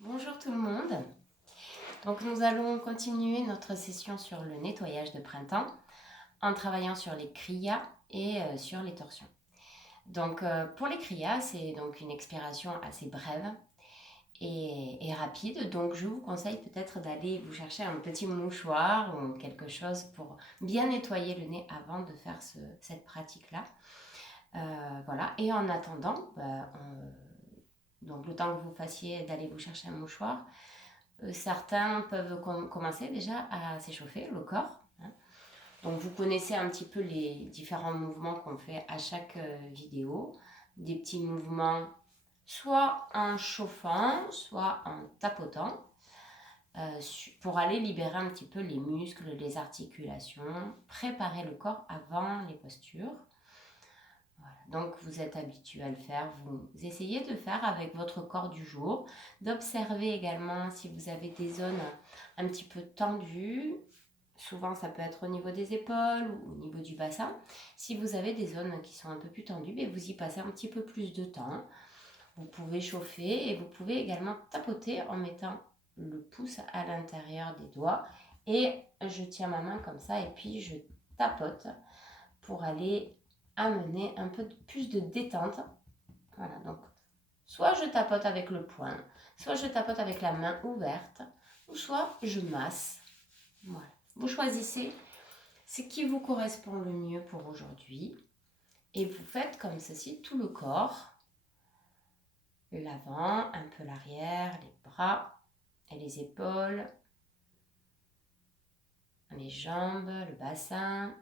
Bonjour tout le monde. Donc nous allons continuer notre session sur le nettoyage de printemps en travaillant sur les kriyas et sur les torsions. Donc pour les kriyas, c'est donc une expiration assez brève et rapide. Donc je vous conseille peut-être d'aller vous chercher un petit mouchoir ou quelque chose pour bien nettoyer le nez avant de faire cette pratique-là. Voilà. Et en attendant, donc le temps que vous fassiez d'aller vous chercher un mouchoir, certains peuvent commencer déjà à s'échauffer le corps. Donc vous connaissez un petit peu les différents mouvements qu'on fait à chaque vidéo. Des petits mouvements soit en chauffant, soit en tapotant, pour aller libérer un petit peu les muscles, les articulations, préparer le corps avant les postures. Voilà. Donc vous êtes habitué à le faire, vous essayez de faire avec votre corps du jour, d'observer également si vous avez des zones un petit peu tendues. Souvent ça peut être au niveau des épaules ou au niveau du bassin. Si vous avez des zones qui sont un peu plus tendues, vous y passez un petit peu plus de temps. Vous pouvez chauffer et vous pouvez également tapoter en mettant le pouce à l'intérieur des doigts et je tiens ma main comme ça et puis je tapote pour aller amener un peu plus de détente. Voilà, donc soit je tapote avec le poing, soit je tapote avec la main ouverte, ou soit je masse. Voilà. Vous choisissez ce qui vous correspond le mieux pour aujourd'hui. Et vous faites comme ceci tout le corps. L'avant, un peu l'arrière, les bras et les épaules, les jambes, le bassin.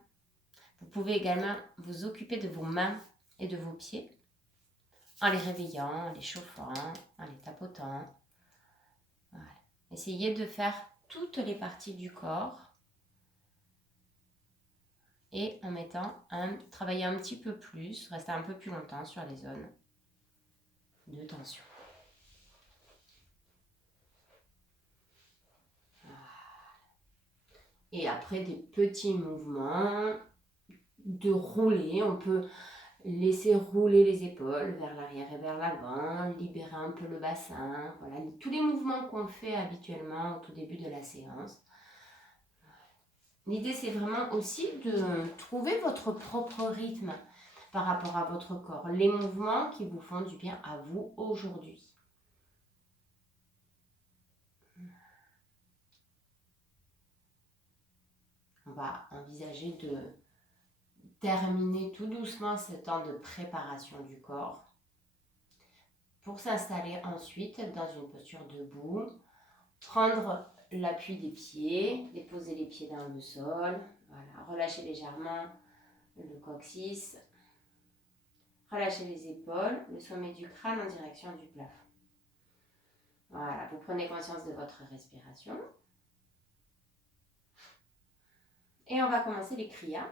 Vous pouvez également vous occuper de vos mains et de vos pieds en les réveillant, en les chauffant, en les tapotant. Voilà. Essayez de faire toutes les parties du corps et en travailler un petit peu plus, rester un peu plus longtemps sur les zones de tension. Voilà. Et après des petits mouvements de rouler, on peut laisser rouler les épaules vers l'arrière et vers l'avant, libérer un peu le bassin. Voilà, tous les mouvements qu'on fait habituellement au tout début de la séance. L'idée, c'est vraiment aussi de trouver votre propre rythme par rapport à votre corps, les mouvements qui vous font du bien à vous aujourd'hui. On va envisager de terminer tout doucement ce temps de préparation du corps pour s'installer ensuite dans une posture debout, prendre l'appui des pieds, déposer les pieds dans le sol, voilà, relâcher légèrement le coccyx, relâchez les épaules, le sommet du crâne en direction du plafond. Voilà, vous prenez conscience de votre respiration. Et on va commencer les kriyas.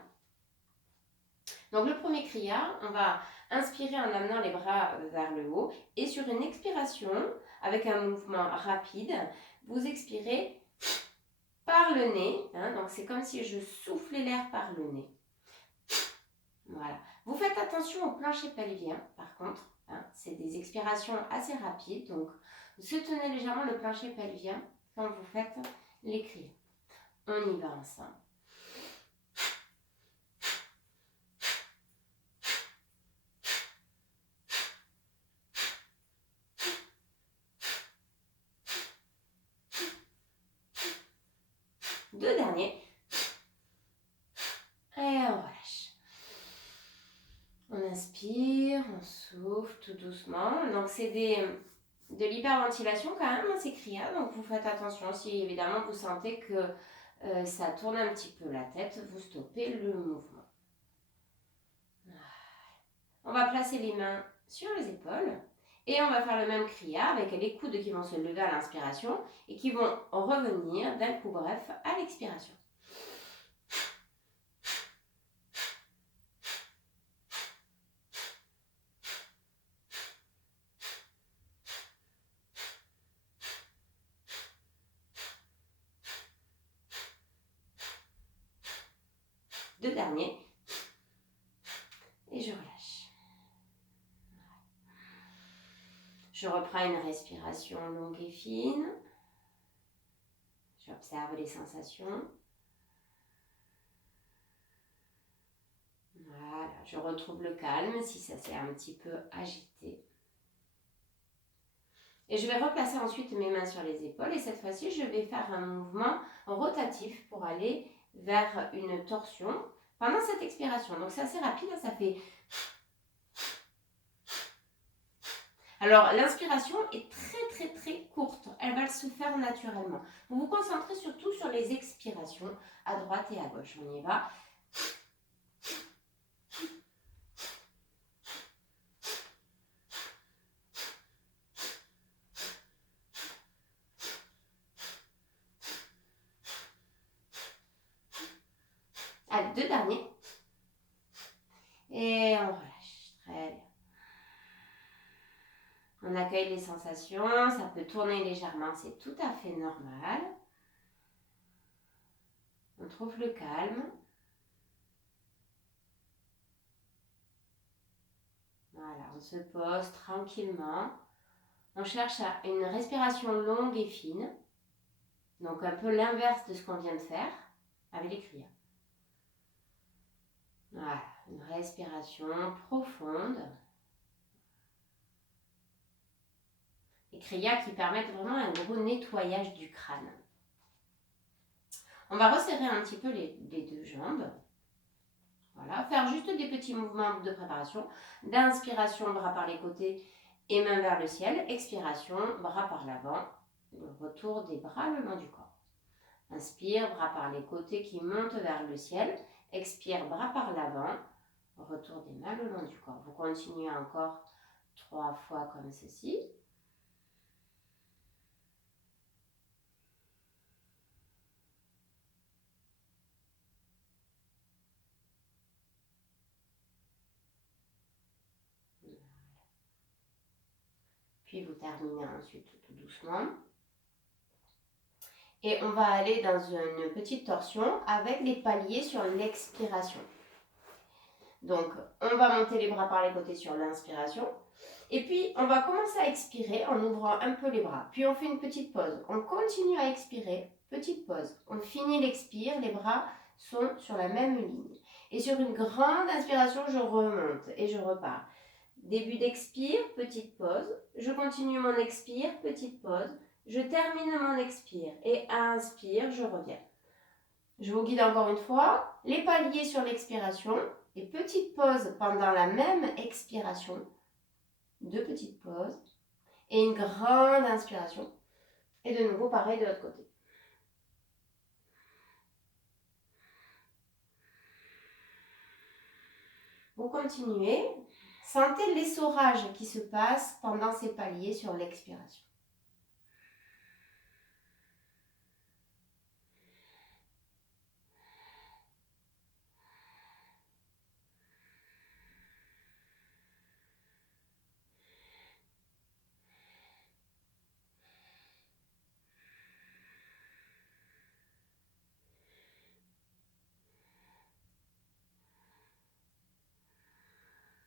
Donc le premier kriya, on va inspirer en amenant les bras vers le haut. Et sur une expiration, avec un mouvement rapide, vous expirez par le nez. Donc c'est comme si je soufflais l'air par le nez. Voilà. Vous faites attention au plancher pelvien, par contre. C'est des expirations assez rapides. Donc, soutenez légèrement le plancher pelvien quand vous faites les kriyas. On y va ensemble. Deux derniers. Et on relâche. On inspire, on souffle tout doucement. Donc, c'est de l'hyperventilation quand même, ces kriyas. Donc, vous faites attention. Si évidemment vous sentez que ça tourne un petit peu la tête, vous stoppez le mouvement. On va placer les mains sur les épaules. Et on va faire le même kriya avec les coudes qui vont se lever à l'inspiration et qui vont revenir d'un coup bref à l'expiration. Deux derniers. Et je relâche. Je reprends à une respiration longue et fine. J'observe les sensations. Voilà, je retrouve le calme si ça s'est un petit peu agité. Et je vais replacer ensuite mes mains sur les épaules et cette fois-ci, je vais faire un mouvement rotatif pour aller vers une torsion pendant cette expiration. Donc c'est assez rapide, ça fait... Alors l'inspiration est très courte, elle va se faire naturellement. Vous vous concentrez surtout sur les expirations à droite et à gauche. On y va. Allez, 2 derniers. Et on relâche. Très bien. On accueille les sensations, ça peut tourner légèrement, c'est tout à fait normal. On trouve le calme. Voilà, on se pose tranquillement. On cherche une respiration longue et fine. Donc un peu l'inverse de ce qu'on vient de faire avec les kriyas. Voilà, une respiration profonde. Les kriyas qui permettent vraiment un gros nettoyage du crâne. On va resserrer un petit peu les 2 jambes. Voilà, faire juste des petits mouvements de préparation. D'inspiration, bras par les côtés et mains vers le ciel. Expiration, bras par l'avant. Le retour des bras le long du corps. Inspire, bras par les côtés qui montent vers le ciel. Expire, bras par l'avant. Retour des mains le long du corps. Vous continuez encore 3 fois comme ceci. Puis vous terminez ensuite tout doucement. Et on va aller dans une petite torsion avec les paliers sur l'expiration. Donc, on va monter les bras par les côtés sur l'inspiration. Et puis, on va commencer à expirer en ouvrant un peu les bras. Puis, on fait une petite pause. On continue à expirer. Petite pause. On finit l'expire. Les bras sont sur la même ligne. Et sur une grande inspiration, je remonte et je repars. Début d'expire, petite pause. Je continue mon expire, petite pause. Je termine mon expire et inspire, je reviens. Je vous guide encore une fois. Les paliers sur l'expiration et petite pause pendant la même expiration. 2 petites pauses et une grande inspiration. Et de nouveau pareil de l'autre côté. Vous continuez. Sentez l'essorage qui se passe pendant ces paliers sur l'expiration.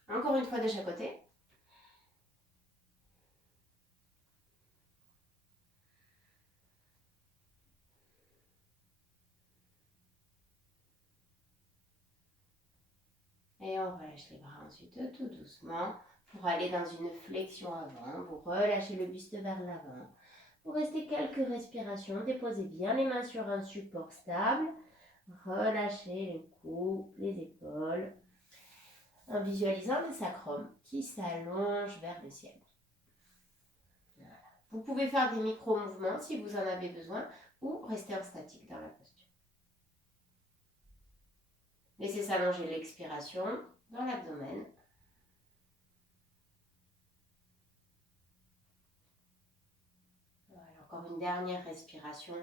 Encore une fois de chaque côté. Et on relâche les bras ensuite tout doucement pour aller dans une flexion avant. Vous relâchez le buste vers l'avant. Vous restez quelques respirations. Déposez bien les mains sur un support stable. Relâchez le cou, les épaules. En visualisant le sacrum qui s'allonge vers le ciel. Voilà. Vous pouvez faire des micro-mouvements si vous en avez besoin ou rester en statique dans la posture. Laissez s'allonger l'expiration dans l'abdomen. Voilà, encore une dernière respiration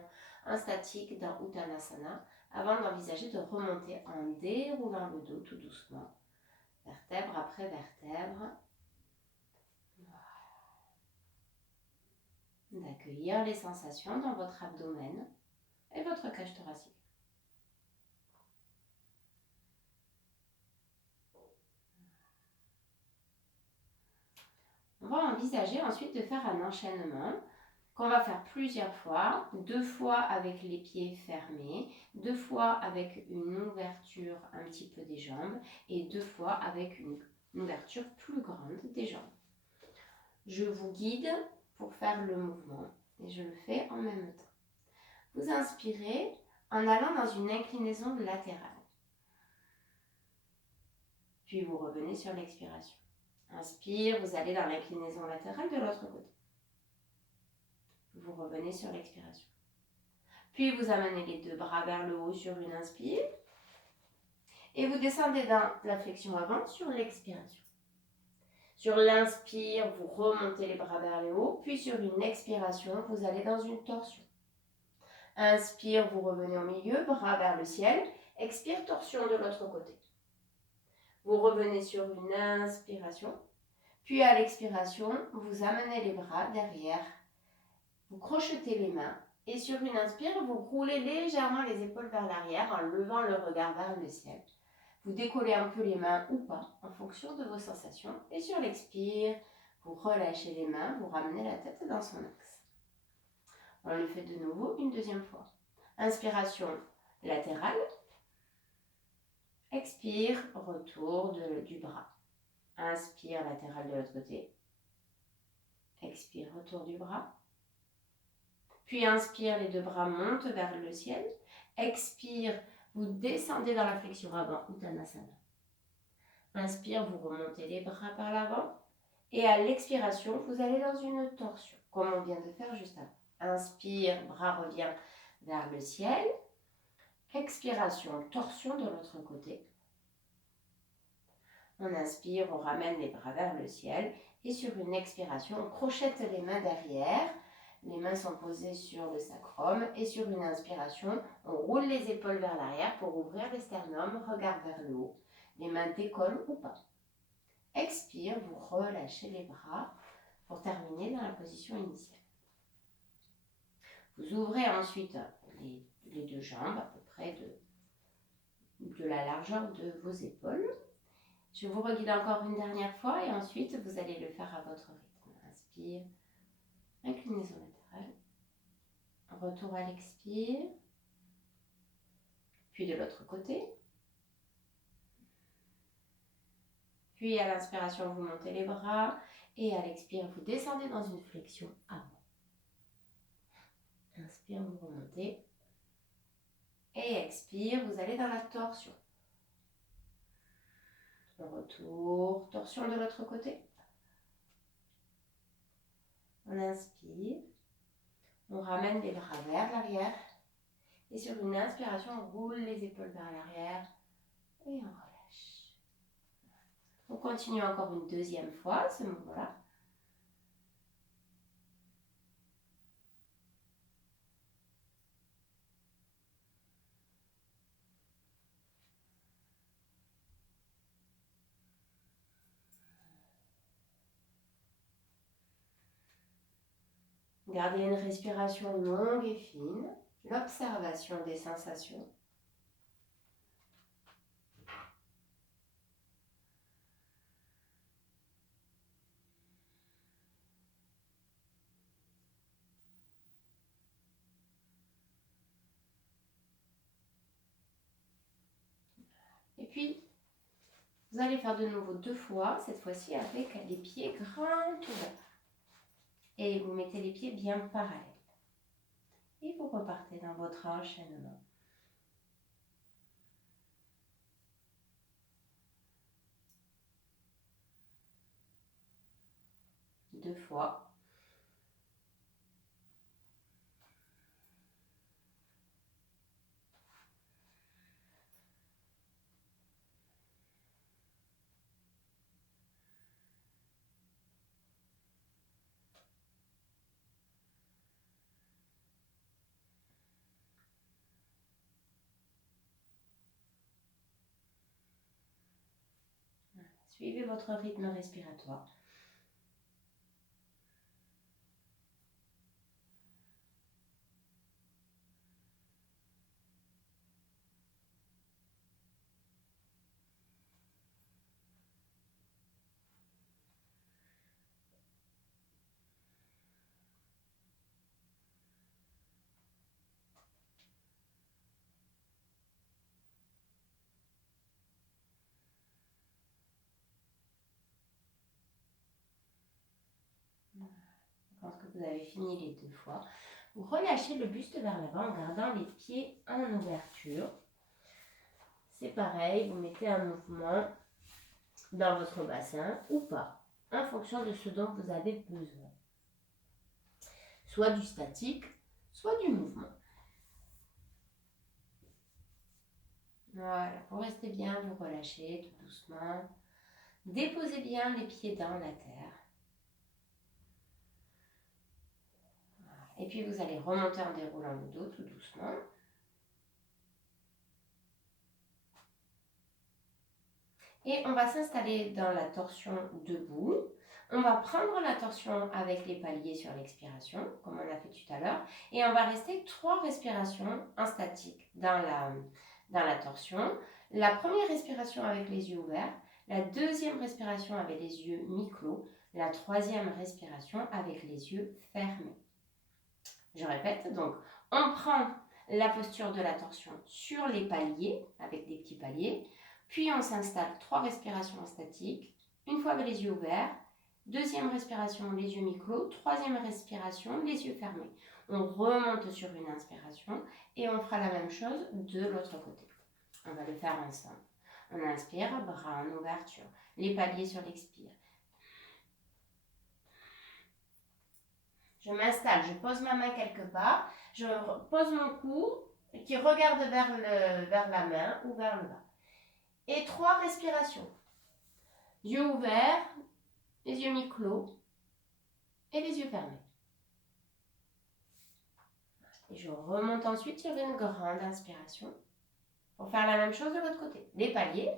en statique dans Uttanasana avant d'envisager de remonter en déroulant le dos tout doucement, vertèbre après vertèbre. Voilà. D'accueillir les sensations dans votre abdomen et votre cage thoracique. On va envisager ensuite de faire un enchaînement qu'on va faire plusieurs fois, 2 fois avec les pieds fermés, 2 fois avec une ouverture un petit peu des jambes et 2 fois avec une ouverture plus grande des jambes. Je vous guide pour faire le mouvement et je le fais en même temps. Vous inspirez en allant dans une inclinaison latérale. Puis vous revenez sur l'expiration. Inspire, vous allez dans l'inclinaison latérale de l'autre côté. Vous revenez sur l'expiration. Puis vous amenez les 2 bras vers le haut sur une inspire. Et vous descendez dans la flexion avant sur l'expiration. Sur l'inspire, vous remontez les bras vers le haut. Puis sur une expiration, vous allez dans une torsion. Inspire, vous revenez au milieu, bras vers le ciel. Expire, torsion de l'autre côté. Vous revenez sur une inspiration. Puis à l'expiration, vous amenez les bras derrière. Vous crochetez les mains. Et sur une inspire, vous roulez légèrement les épaules vers l'arrière en levant le regard vers le ciel. Vous décollez un peu les mains ou pas en fonction de vos sensations. Et sur l'expire, vous relâchez les mains, vous ramenez la tête dans son axe. On le fait de nouveau une deuxième fois. Inspiration latérale. Expire, retour du bras. Inspire, latéral de l'autre côté. Expire, retour du bras. Puis inspire, les 2 bras montent vers le ciel. Expire, vous descendez dans la flexion avant, Uttanasana. Inspire, vous remontez les bras par l'avant. Et à l'expiration, vous allez dans une torsion, comme on vient de faire juste avant. Inspire, bras revient vers le ciel. Expiration, torsion de l'autre côté. On inspire, on ramène les bras vers le ciel. Et sur une expiration, on crochette les mains derrière. Les mains sont posées sur le sacrum. Et sur une inspiration, on roule les épaules vers l'arrière pour ouvrir les sternums, regard vers le haut. Les mains décollent ou pas. Expire, vous relâchez les bras pour terminer dans la position initiale. Vous ouvrez ensuite les 2 jambes à peu près de la largeur de vos épaules. Je vous reguide encore une dernière fois et ensuite vous allez le faire à votre rythme. Inspire, inclinaison latérale, retour à l'expire, puis de l'autre côté. Puis à l'inspiration, vous montez les bras et à l'expire, vous descendez dans une flexion avant. Inspire, vous remontez. Et expire, vous allez dans la torsion. Retour, torsion de l'autre côté. On inspire. On ramène les bras vers l'arrière. Et sur une inspiration, on roule les épaules vers l'arrière. Et on relâche. On continue encore une deuxième fois ce mouvement-là. Gardez une respiration longue et fine, l'observation des sensations. Et puis, vous allez faire de nouveau 2 fois, cette fois-ci avec les pieds grands ouverts. Et vous mettez les pieds bien parallèles. Et vous repartez dans votre enchaînement. Deux fois. Suivez votre rythme respiratoire. vous avez fini les 2 fois, vous relâchez le buste vers l'avant en gardant les pieds en ouverture. C'est pareil, vous mettez un mouvement dans votre bassin ou pas, en fonction de ce dont vous avez besoin. Soit du statique, soit du mouvement. Voilà, pour rester bien, vous relâchez tout doucement. Déposez bien les pieds dans la terre. Voilà. Et puis vous allez remonter en déroulant le dos tout doucement. Et on va s'installer dans la torsion debout. On va prendre la torsion avec les paliers sur l'expiration, comme on a fait tout à l'heure. Et on va rester 3 respirations en statique dans la torsion. La première respiration avec les yeux ouverts. La deuxième respiration avec les yeux mi-clos. La troisième respiration avec les yeux fermés. Je répète, donc on prend la posture de la torsion sur les paliers, avec des petits paliers. Puis on s'installe 3 respirations en statique, une fois avec les yeux ouverts, deuxième respiration, les yeux mi-clos, troisième respiration, les yeux fermés. On remonte sur une inspiration et on fera la même chose de l'autre côté. On va le faire ensemble. On inspire, bras en ouverture, les paliers sur l'expire. Je m'installe, je pose ma main quelque part, je pose mon cou qui regarde vers la main ou vers le bas. Et 3 respirations. Yeux ouverts, les yeux mi-clos et les yeux fermés. Et je remonte ensuite sur une grande inspiration pour faire la même chose de l'autre côté. Les paliers.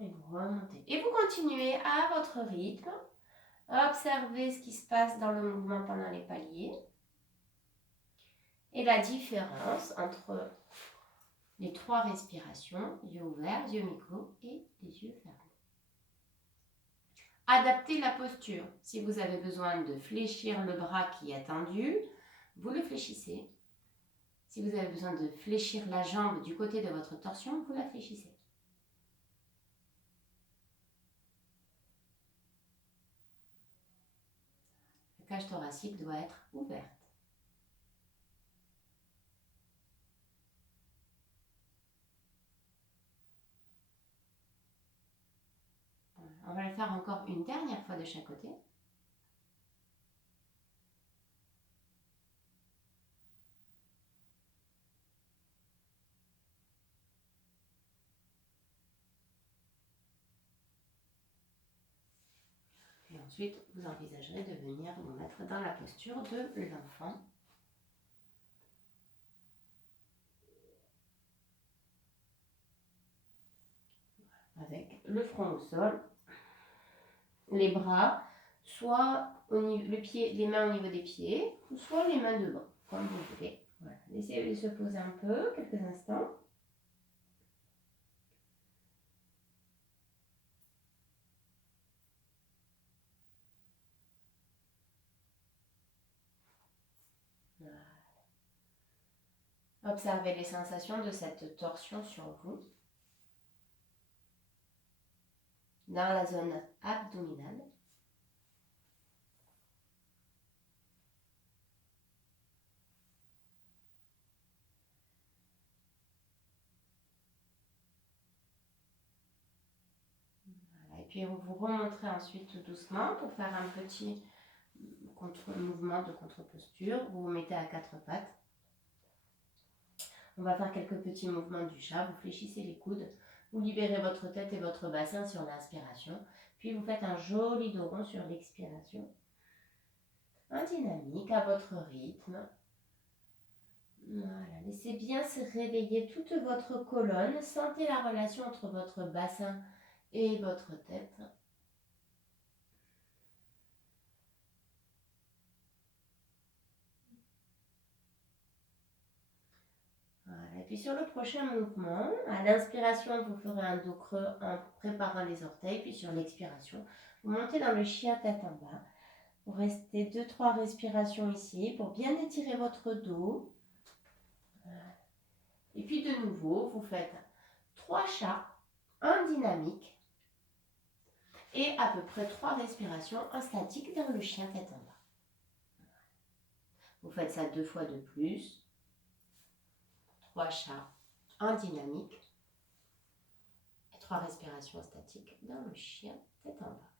Et vous remontez. Et vous continuez à votre rythme. Observez ce qui se passe dans le mouvement pendant les paliers. Et la différence entre les 3 respirations, yeux ouverts, yeux mi-clos et les yeux fermés. Adaptez la posture. Si vous avez besoin de fléchir le bras qui est tendu, vous le fléchissez. Si vous avez besoin de fléchir la jambe du côté de votre torsion, vous la fléchissez. La cage thoracique doit être ouverte. On va le faire encore une dernière fois de chaque côté. Et ensuite, vous envisagerez de venir vous mettre dans la posture de l'enfant. Avec le front au sol, les bras, soit les mains au niveau des pieds, ou soit les mains devant, comme vous voulez. Voilà. Laissez-les se poser un peu, quelques instants. Voilà. Observez les sensations de cette torsion sur vous, dans la zone abdominale. Voilà. Et puis vous remonterez ensuite tout doucement pour faire un petit mouvement de contre-posture. Vous vous mettez à 4 pattes. On va faire quelques petits mouvements du chat. Vous fléchissez les coudes. Vous libérez votre tête et votre bassin sur l'inspiration. Puis vous faites un joli dos rond sur l'expiration. En dynamique, à votre rythme. Voilà. Laissez bien se réveiller toute votre colonne. Sentez la relation entre votre bassin et votre tête. Voilà. Et puis sur le prochain mouvement, à l'inspiration, vous ferez un dos creux en préparant les orteils. Puis sur l'expiration, vous montez dans le chien tête en bas. Vous restez 2-3 respirations ici pour bien étirer votre dos. Et puis de nouveau, vous faites 3 chats, un dynamique et à peu près 3 respirations, un statique dans le chien tête en bas. Vous faites ça 2 fois de plus. 3 chats, un dynamique et 3 respirations statiques dans le chien tête en bas.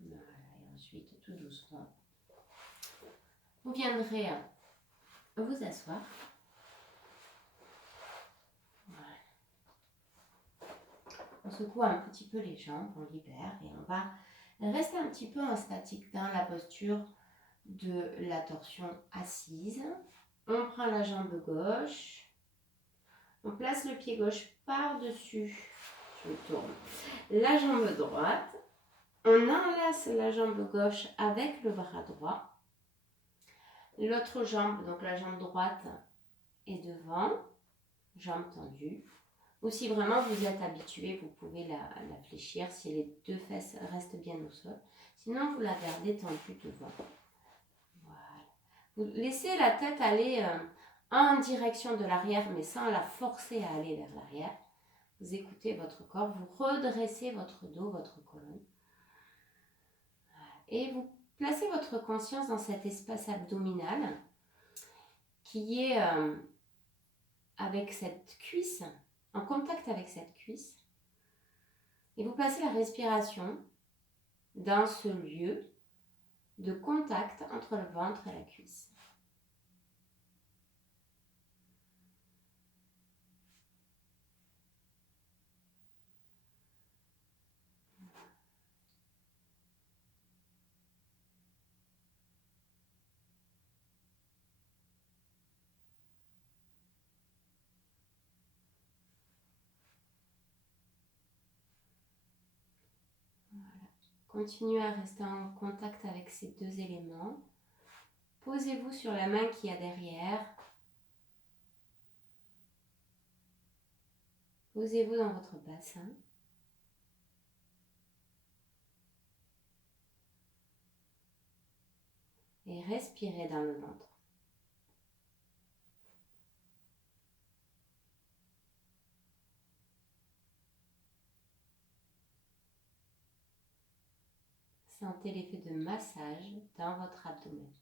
Voilà, et ensuite, tout doucement, vous viendrez vous asseoir. Voilà. On secoue un petit peu les jambes, on libère et on va rester un petit peu en statique dans la posture de la torsion assise. On prend la jambe gauche, on place le pied gauche par-dessus, je tourne la jambe droite, on enlace la jambe gauche avec le bras droit, l'autre jambe, donc la jambe droite est devant, jambe tendue, ou si vraiment vous êtes habitué, vous pouvez la fléchir si les 2 fesses restent bien au sol, sinon vous la gardez tendue devant. Voilà. Vous laissez la tête aller en direction de l'arrière, mais sans la forcer à aller vers l'arrière. Vous écoutez votre corps, vous redressez votre dos, votre colonne. Voilà. Et vous placez votre conscience dans cet espace abdominal qui est avec cette cuisse, en contact avec cette cuisse. Et vous placez la respiration dans ce lieu de contact entre le ventre et la cuisse. Continuez à rester en contact avec ces 2 éléments. Posez-vous sur la main qu'il y a derrière. Posez-vous dans votre bassin. Et respirez dans le ventre. Sentez l'effet de massage dans votre abdomen.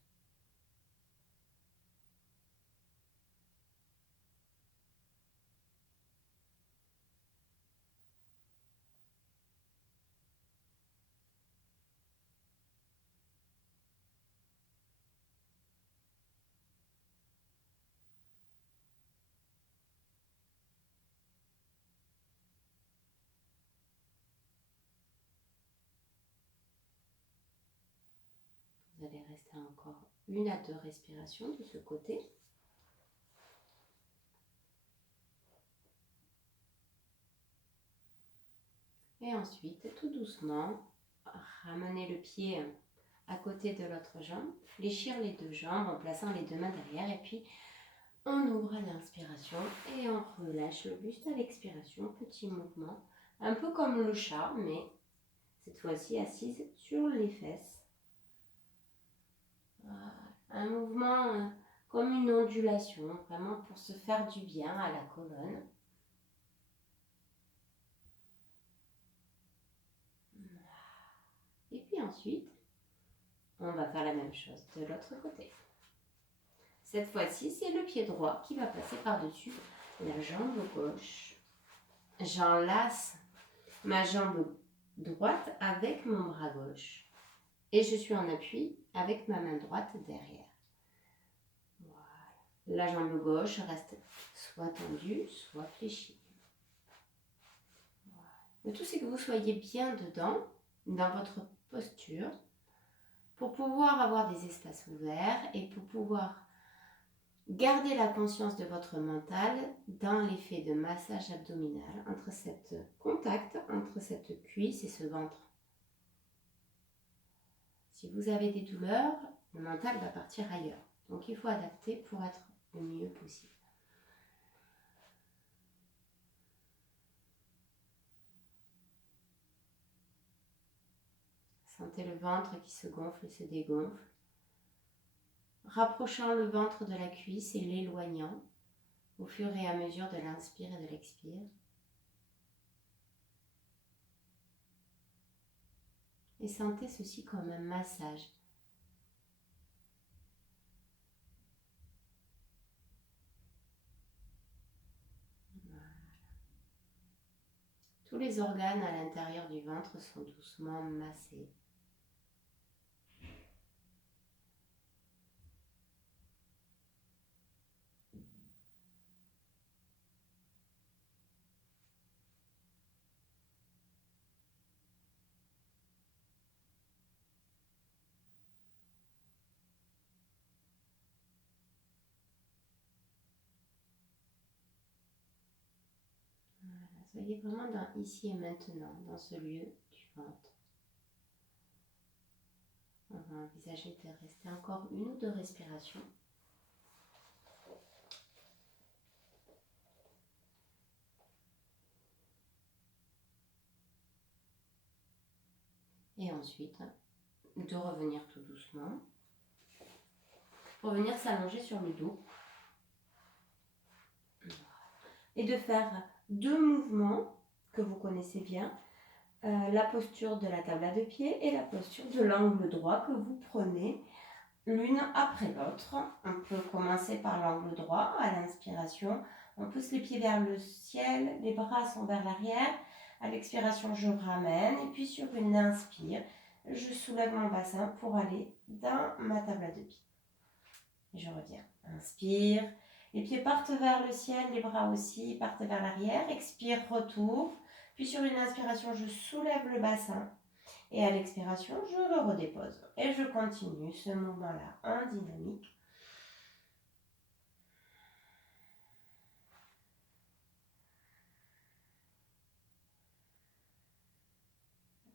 Vous allez rester encore 1 à 2 respirations de ce côté. Et ensuite, tout doucement, ramenez le pied à côté de l'autre jambe, fléchir les 2 jambes en plaçant les 2 mains derrière et puis on ouvre à l'inspiration et on relâche le buste à l'expiration, petit mouvement, un peu comme le chat, mais cette fois-ci assise sur les fesses. Voilà. Un mouvement comme une ondulation, vraiment pour se faire du bien à la colonne. Et puis ensuite, on va faire la même chose de l'autre côté. Cette fois-ci, c'est le pied droit qui va passer par-dessus la jambe gauche. J'enlace ma jambe droite avec mon bras gauche. Et je suis en appui avec ma main droite derrière. Voilà. La jambe gauche reste soit tendue, soit fléchie. Voilà. Le tout, c'est que vous soyez bien dedans, dans votre posture, pour pouvoir avoir des espaces ouverts et pour pouvoir Gardez la conscience de votre mental dans l'effet de massage abdominal entre cette contact entre cette cuisse et ce ventre. Si vous avez des douleurs, le mental va partir ailleurs. Donc il faut adapter pour être le mieux possible. Sentez le ventre qui se gonfle et se dégonfle. Rapprochant le ventre de la cuisse et l'éloignant au fur et à mesure de l'inspire et de l'expire. Et sentez ceci comme un massage. Voilà. Tous les organes à l'intérieur du ventre sont doucement massés. Soyez vraiment dans ici et maintenant, dans ce lieu du ventre. On va envisager de rester encore 1 ou 2 respirations. Et ensuite, de revenir tout doucement. Pour venir s'allonger sur le dos. Et de faire 2 mouvements que vous connaissez bien. La posture de la table à 2 pieds et la posture de l'angle droit que vous prenez l'une après l'autre. On peut commencer par l'angle droit à l'inspiration. On pousse les pieds vers le ciel, les bras sont vers l'arrière. À l'expiration, je ramène et puis sur une inspire, je soulève mon bassin pour aller dans ma table à 2 pieds. Et je reviens. Inspire. Les pieds partent vers le ciel, les bras aussi partent vers l'arrière. Expire, retour. Puis sur une inspiration, je soulève le bassin. Et à l'expiration, je le redépose. Et je continue ce mouvement-là en dynamique.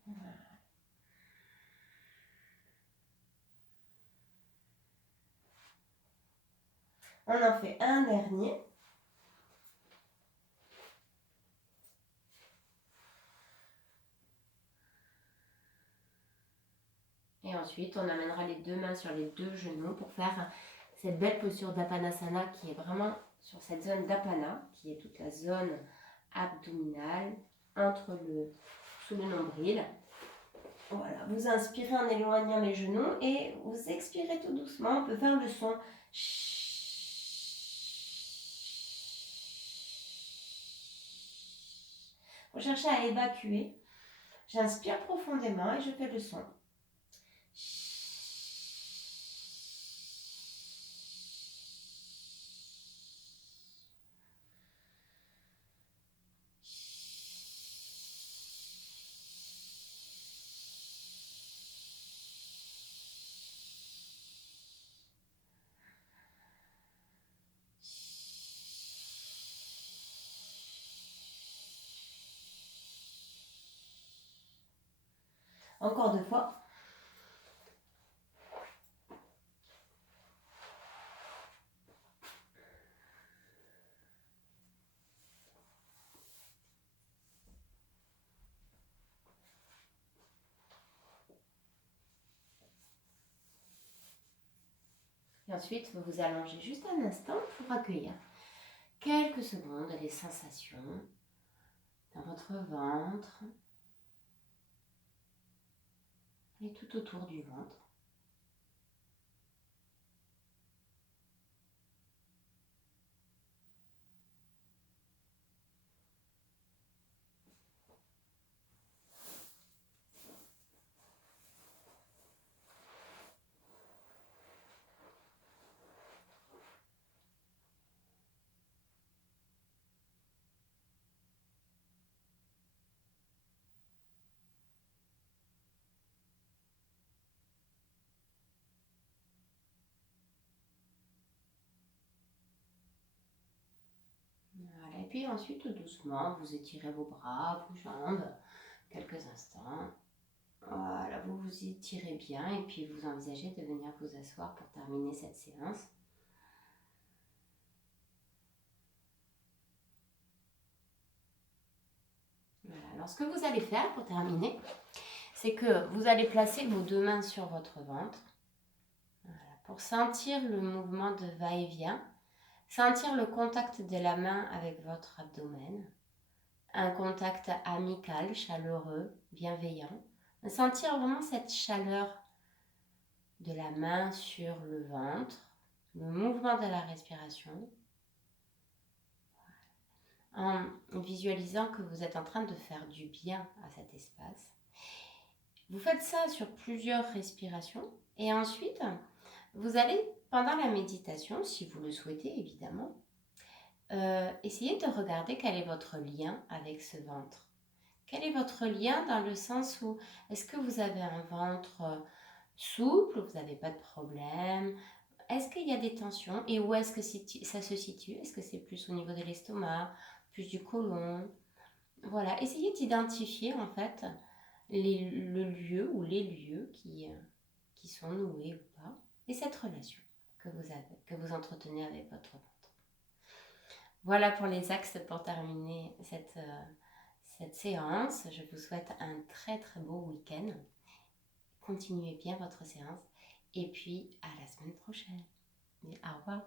Voilà. On en fait un dernier. Et ensuite, on amènera les 2 mains sur les 2 genoux pour faire cette belle posture d'Apanasana qui est vraiment sur cette zone d'Apana, qui est toute la zone abdominale sous le nombril. Voilà, vous inspirez en éloignant les genoux et vous expirez tout doucement. On peut faire le son. Vous cherchez à évacuer. J'inspire profondément et je fais le son. Encore 2 fois. Et ensuite, vous vous allongez juste un instant pour accueillir quelques secondes les sensations dans votre ventre et tout autour du ventre. puis ensuite, tout doucement, vous étirez vos bras, vos jambes, quelques instants. Voilà, vous vous étirez bien et puis vous envisagez de venir vous asseoir pour terminer cette séance. Voilà. Alors, ce que vous allez faire pour terminer, c'est que vous allez placer vos deux mains sur votre ventre. Voilà, pour sentir le mouvement de va-et-vient, sentir le contact de la main avec votre abdomen, un contact amical, chaleureux, bienveillant. Sentir vraiment cette chaleur de la main sur le ventre, le mouvement de la respiration, en visualisant que vous êtes en train de faire du bien à cet espace. Vous faites ça sur plusieurs respirations et ensuite, vous allez, pendant la méditation, si vous le souhaitez évidemment, essayer de regarder quel est votre lien avec ce ventre. Quel est votre lien dans le sens où est-ce que vous avez un ventre souple, vous n'avez pas de problème? Est-ce qu'il y a des tensions et où est-ce que ça se situe? Est-ce que c'est plus au niveau de l'estomac, plus du côlon? Voilà, essayez d'identifier en fait le lieu ou les lieux qui sont noués ou pas et cette relation que vous avez, que vous entretenez avec votre ventre. Voilà pour les axes pour terminer cette séance. Je vous souhaite un très très beau week-end. Continuez bien votre séance et puis à la semaine prochaine. Au revoir.